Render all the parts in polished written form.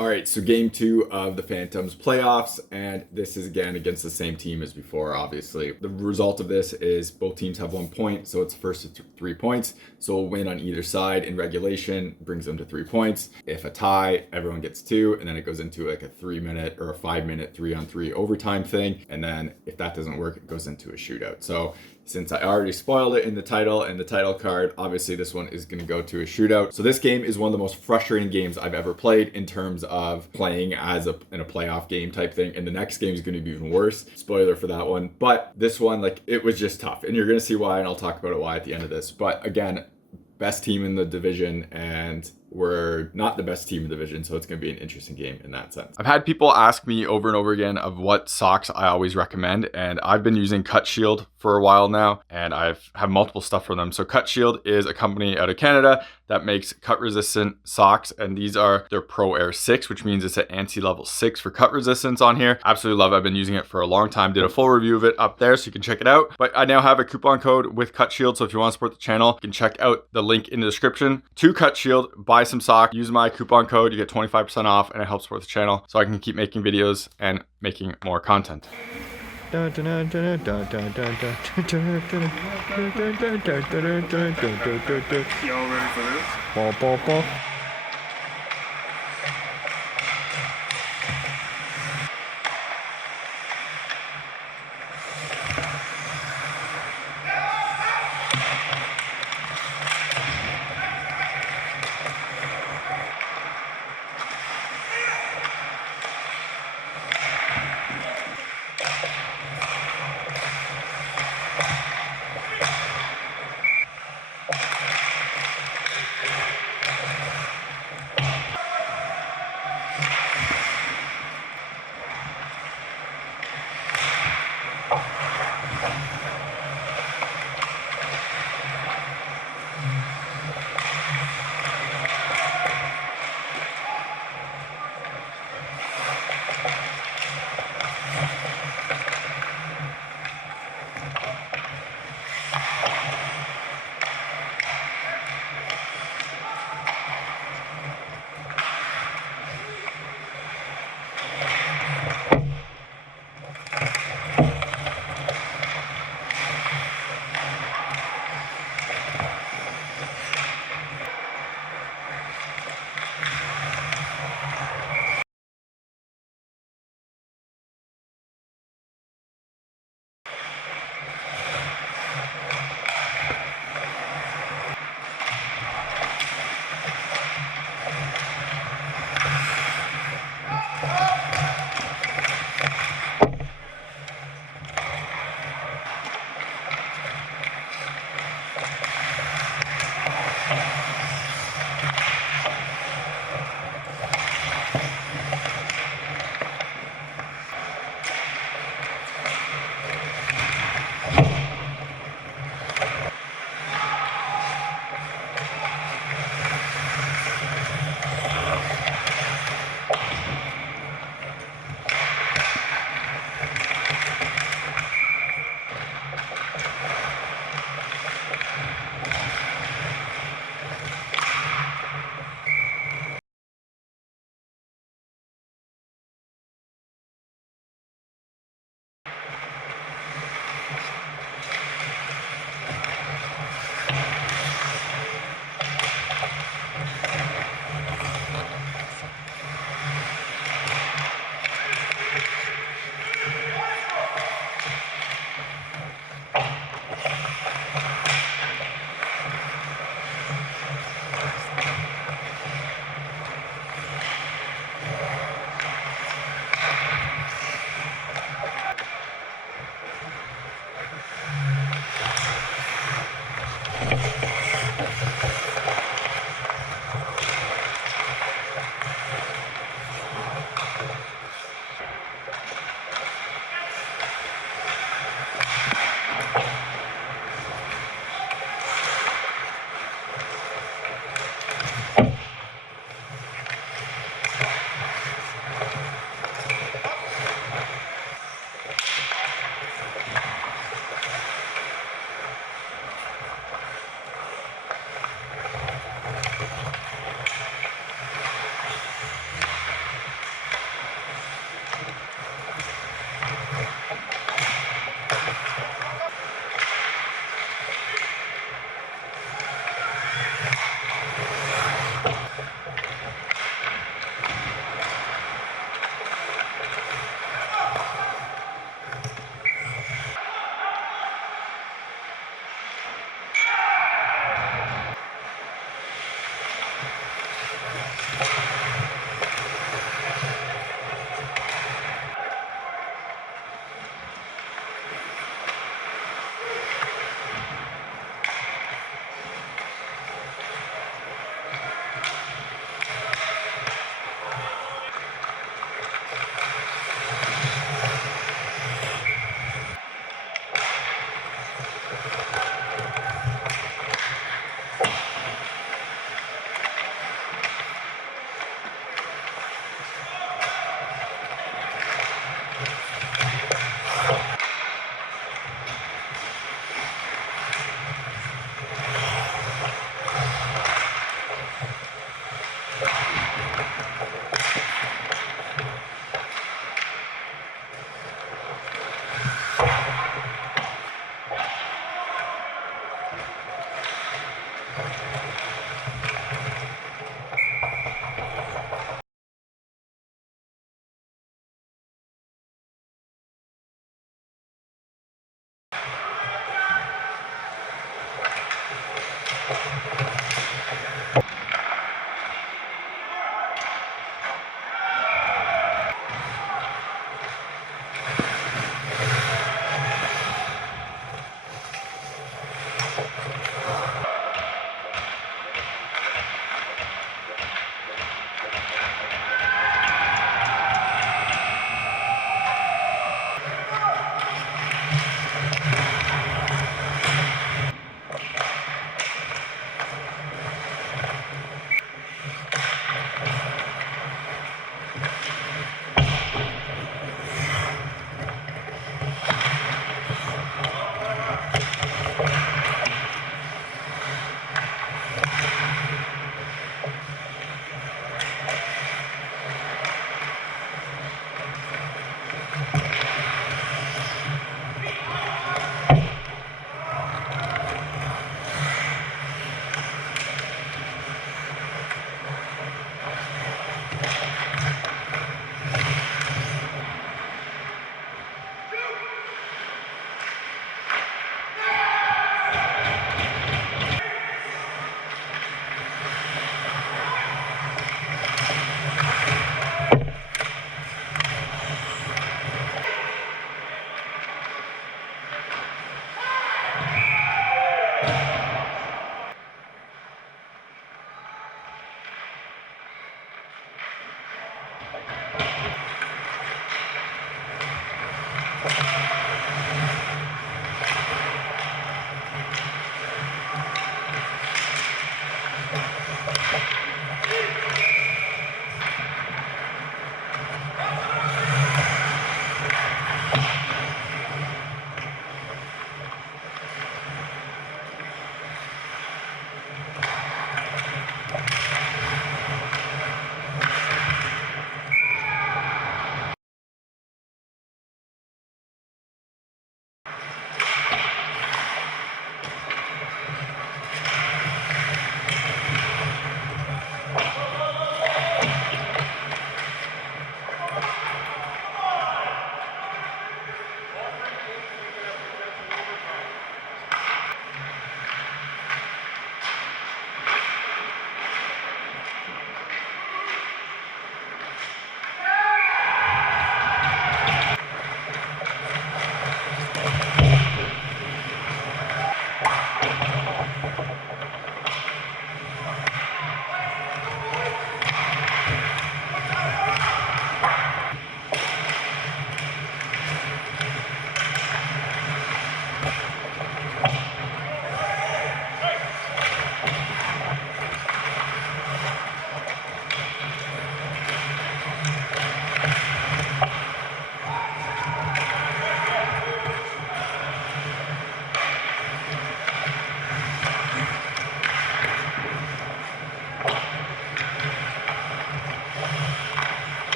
All right, so game 2 of the Phantoms playoffs, and this is again against the same team as before, obviously. The result of this is both teams have 1 point, so it's first to 3 points. So a win on either side in regulation brings them to 3 points. If a tie, everyone gets 2, and then it goes into like a 3-minute or a 5-minute 3-on-3 overtime thing. And then if that doesn't work, it goes into a shootout. So since I already spoiled it in the title and the title card, obviously this one is going to go to a shootout. So this game is one of the most frustrating games I've ever played in terms of playing as in a playoff game type thing. And the next game is going to be even worse. Spoiler for that one. But this one, like, it was just tough. And you're going to see why, and I'll talk about it why at the end of this. But again, best team in the division, and we're not the best team in the division, so it's going to be an interesting game in that sense. I've had people ask me over and over again of what socks I always recommend, and I've been using Cut Shield for a while now, and I've have multiple stuff from them. So Cut Shield is a company out of Canada that makes cut resistant socks, and these are their Pro Air 6, which means it's an anti-level 6 for cut resistance on here. Absolutely love it. I've been using it for a long time. Did a full review of it up there, so you can check it out. But I now have a coupon code with Cut Shield, so if you want to support the channel, you can check out the link in the description to Cut Shield, buy some sock, use my coupon code, you get 25% off, and it helps support the channel so I can keep making videos and making more content. Y'all ready for this?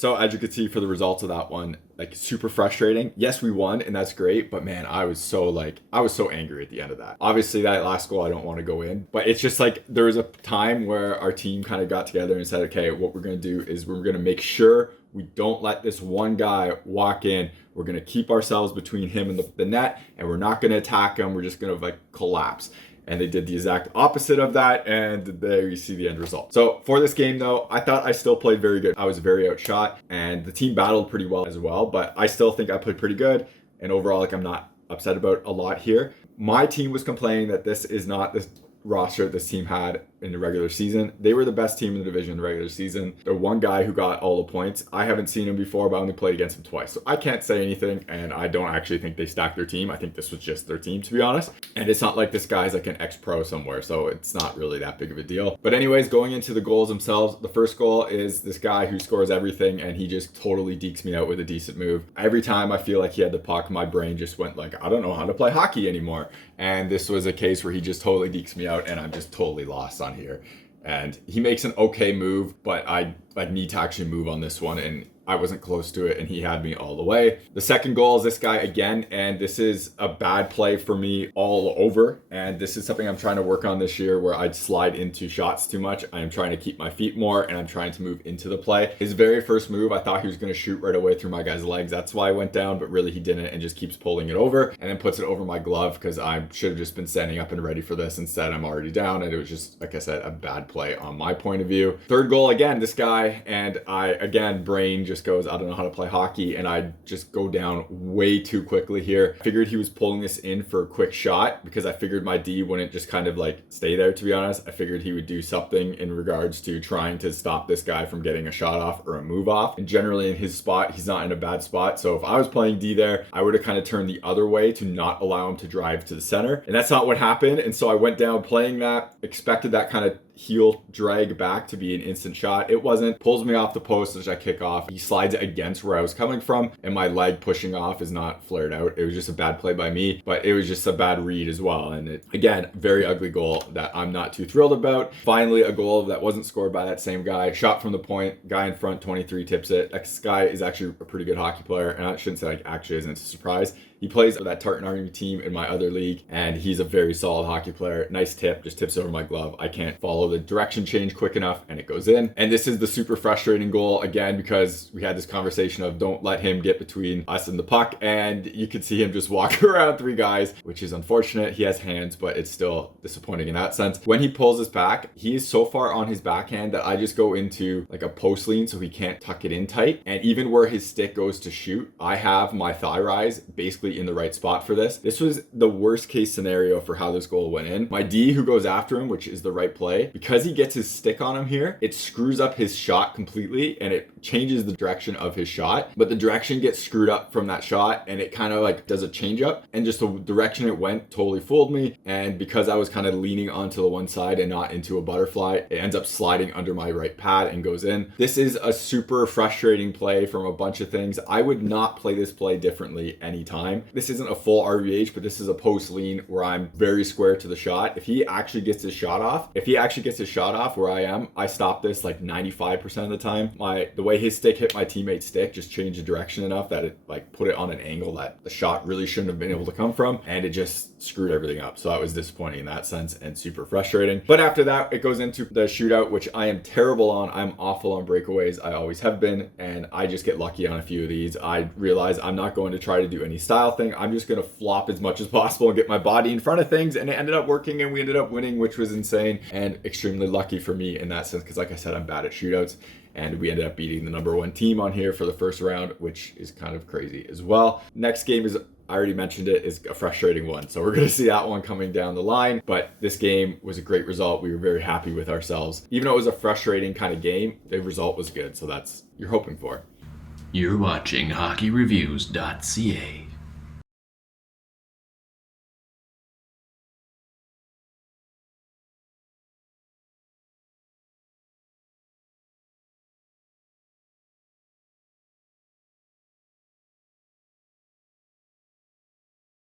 So as you could see for the results of that one, like super frustrating. Yes, we won and that's great, but man, I was so angry at the end of that. Obviously that last goal I don't want to go in, but it's just like there was a time where our team kind of got together and said, okay, what we're going to do is we're going to make sure we don't let this one guy walk in. We're going to keep ourselves between him and the net, and we're not going to attack him. We're just going to like collapse. And they did the exact opposite of that, and there you see the end result. So for this game though, I thought I still played very good. I was very outshot, and the team battled pretty well as well, but I still think I played pretty good. And overall, like, I'm not upset about a lot here. My team was complaining that this is not the roster this team had in the regular season. They were the best team in the division in the regular season. The one guy who got all the points, I haven't seen him before, but I only played against him twice. So I can't say anything, and I don't actually think they stacked their team. I think this was just their team, to be honest. And it's not like this guy's like an ex-pro somewhere, so it's not really that big of a deal. But anyways, going into the goals themselves, the first goal is this guy who scores everything, and he just totally dekes me out with a decent move. Every time I feel like he had the puck, my brain just went like, I don't know how to play hockey anymore. And this was a case where he just totally dekes me out, and I'm just totally lost on here. And he makes an okay move, but I need to actually move on this one, and I wasn't close to it, and he had me all the way. The second goal is this guy again, and this is a bad play for me all over, and this is something I'm trying to work on this year, where I'd slide into shots too much. I am trying to keep my feet more, and I'm trying to move into the play. His very first move, I thought he was going to shoot right away through my guy's legs. That's why I went down, but really he didn't, and just keeps pulling it over, and then puts it over my glove, because I should have just been standing up and ready for this. Instead, I'm already down, and it was just, like I said, a bad play on my point of view. Third goal, again, this guy, and brain just goes, I don't know how to play hockey, and I just go down way too quickly here. I figured he was pulling this in for a quick shot, because I figured my D wouldn't just kind of like stay there, to be honest. I figured he would do something in regards to trying to stop this guy from getting a shot off or a move off. And generally in his spot, he's not in a bad spot. So if I was playing D there, I would have kind of turned the other way to not allow him to drive to the center. And that's not what happened. And so I went down playing that, expected that kind of heel drag back to be an instant shot. It wasn't. Pulls me off the post as I kick off. He slides it against where I was coming from, and my leg pushing off is not flared out. It was just a bad play by me, but it was just a bad read as well. And it, again, very ugly goal that I'm not too thrilled about. Finally, a goal that wasn't scored by that same guy. Shot from the point, guy in front, 23 tips it. This guy is actually a pretty good hockey player, and I shouldn't say like actually isn't a surprise. He plays for that Tartan Army team in my other league, and he's a very solid hockey player. Nice tip, just tips over my glove. I can't follow the direction change quick enough, and it goes in. And this is the super frustrating goal, again, because we had this conversation of don't let him get between us and the puck, and you could see him just walk around three guys, which is unfortunate. He has hands, but it's still disappointing in that sense. When he pulls his back, he is so far on his backhand that I just go into like a post lean so he can't tuck it in tight. And even where his stick goes to shoot, I have my thigh rise basically in the right spot for this. This was the worst case scenario for how this goal went in. My D who goes after him, which is the right play, because he gets his stick on him here, it screws up his shot completely, and it changes the direction of his shot, but the direction gets screwed up from that shot, and it kind of like does a change up, and just the direction it went totally fooled me. And because I was kind of leaning onto the one side and not into a butterfly, it ends up sliding under my right pad and goes in. This is a super frustrating play from a bunch of things. I would not play this play differently anytime. This isn't a full RVH, but this is a post lean where I'm very square to the shot. If he actually gets his shot off where I am, I stop this like 95% of the time. The way his stick hit my teammate's stick just changed the direction enough that it like put it on an angle that the shot really shouldn't have been able to come from, and it just screwed everything up. So that was disappointing in that sense and super frustrating. But after that, it goes into the shootout, which I am terrible on. I'm awful on breakaways. I always have been, and I just get lucky on a few of these. I realize I'm not going to try to do any style thing. I'm just going to flop as much as possible and get my body in front of things, and it ended up working, and we ended up winning, which was insane and extremely lucky for me in that sense, because like I said, I'm bad at shootouts, and we ended up beating the number one team on here for the first round, which is kind of crazy as well. Next game is, I already mentioned it, is a frustrating one, so we're going to see that one coming down the line. But this game was a great result. We were very happy with ourselves. Even though it was a frustrating kind of game, the result was good, so that's you're hoping for. You're watching HockeyReviews.ca.